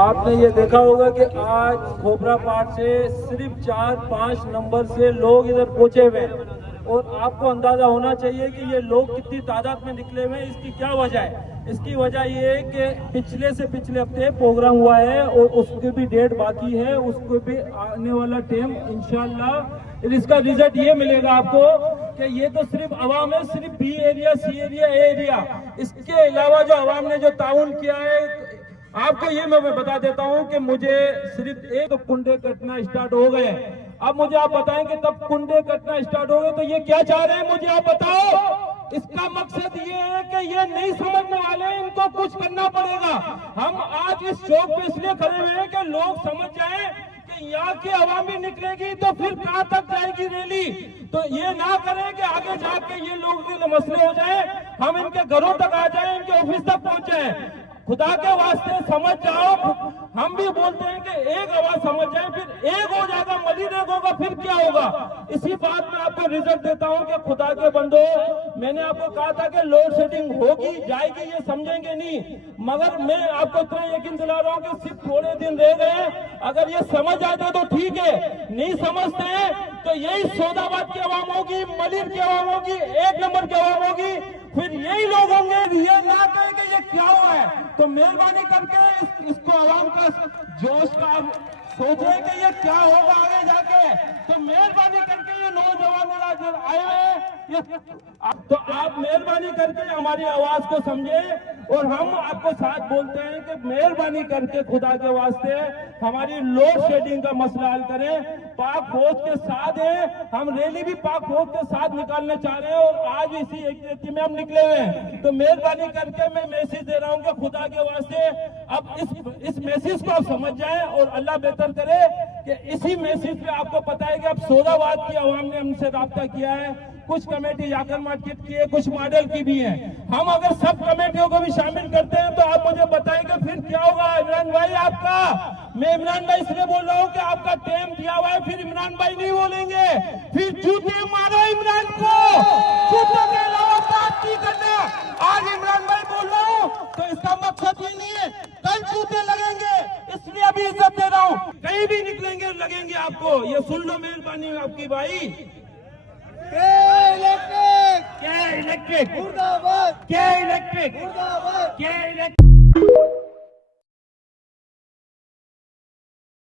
آپ نے یہ دیکھا ہوگا کہ آج کھوپرا پاٹ سے صرف 4-5 نمبر سے لوگ ادھر پہنچے ہوئے ہیں، اور آپ کو اندازہ ہونا چاہیے کہ یہ لوگ کتنی تعداد میں نکلے ہوئے ہیں۔ اس کی کیا وجہ ہے؟ اس کی وجہ یہ ہے کہ پچھلے سے پچھلے ہفتے پروگرام ہوا ہے اور اس کی بھی ڈیٹ باقی ہے، اس کو بھی آنے والا ٹائم انشاءاللہ اس کا رزلٹ یہ ملے گا آپ کو کہ یہ تو صرف عوام ہے، صرف be area, C area, a area, اس کے علاوہ جو عوام نے جو تعاون کیا ہے، آپ کو یہ میں بتا دیتا ہوں کہ مجھے صرف ایک کنڈے کٹنا اسٹارٹ ہو گئے۔ اب مجھے آپ بتائیں کہ تب کنڈے کٹنا اسٹارٹ ہو گئے تو یہ کیا چاہ رہے ہیں؟ مجھے آپ بتاؤ۔ اس کا مقصد یہ ہے کہ یہ نہیں سمجھنے والے، ان کو کچھ کرنا پڑے گا۔ ہم آج اس چوک پہ اس لیے کھڑے ہوئے ہیں کہ لوگ سمجھ جائیں کہ یہاں کی عوام بھی نکلے گی تو پھر کہاں تک جائے گی ریلی۔ تو یہ نہ کریں کہ آگے جا کے یہ لوگ مسئلے ہو جائیں، ہم ان کے گھروں تک آ جائیں، ان کے آفس تک پہنچیں۔ خدا کے واسطے سمجھ جاؤ۔ ہم بھی بولتے ہیں کہ ایک آواز سمجھ جائیں، پھر ایک ہو جائے گا، مزید ایک ہوگا، پھر کیا ہوگا؟ اسی بات میں آپ کو رزلٹ دیتا ہوں کہ خدا کے بندو، میں نے آپ کو کہا تھا کہ لوڈ شیڈنگ ہوگی، جائے گی، یہ سمجھیں گے نہیں، مگر میں آپ کو اتنا یقین دلا رہا ہوں کہ صرف تھوڑے دن رہ گئے۔ اگر یہ سمجھ آتے تو ٹھیک ہے، نہیں سمجھتے ہیں تو یہی سودا آباد کی عوام ہوگی، ملیر کی عوام ہوگی، 1 نمبر کی عوام ہوگی، پھر یہی لوگ ہوں گے۔ یہ نہ کہیں کہ یہ کیا ہوا ہے، تو مہربانی کر کے اس کو عوام کا جوش کا سوچیں کہ یہ کیا ہوگا آگے جا کے۔ تو مہربانی کر کے یہ نوجوان آئے ہوئے، تو آپ مہربانی کر کے ہماری آواز کو سمجھیں، اور ہم آپ کو ساتھ بولتے ہیں کہ مہربانی کر کے خدا کے واسطے ہماری لوڈ شیڈنگ کا مسئلہ حل کریں۔ پاک فوج کے ساتھ ہیں، ہم ریلی بھی پاک فوج کے ساتھ نکالنے چاہ رہے ہیں، اور آج اسی ایک میں ہم نکلے ہوئے ہیں۔ تو مہربانی کر کے میں میسیج دے رہا ہوں کہ خدا کے واسطے اب اس میسیج کو آپ سمجھ جائیں، اور اللہ بہتر کرے کہ اسی میسیج پہ آپ کو پتا ہے کہ اب سودا آباد کی عوام نے ہم سے رابطہ کیا ہے، کچھ کمیٹی جاکر مارکیٹ کی ہے، کچھ ماڈل کی بھی ہیں۔ ہم اگر سب کمیٹیوں کو بھی شامل کرتے ہیں تو آپ مجھے بتائیں کہ پھر کیا ہوگا عمران بھائی آپ کا؟ میں عمران بھائی اس لیے بول رہا ہوں کہ آپ کا ٹائم دیا ہوا ہے، پھر عمران بھائی نہیں بولیں گے، پھر جوتے مارو عمران کو، جوتے کے علاوہ بات نہیں کرنا۔ آج عمران بھائی بول رہا ہوں تو اس کا مقصد یہ نہیں ہے کل جوتے لگیں گے، اس لیے ابھی عزت دے رہا ہوں، کہیں بھی نکلیں گے لگیں گے آپ کو، یہ سن لو مہربانی آپ کی بھائی۔ کیا الیکٹرک؟ کیا الیکٹرک؟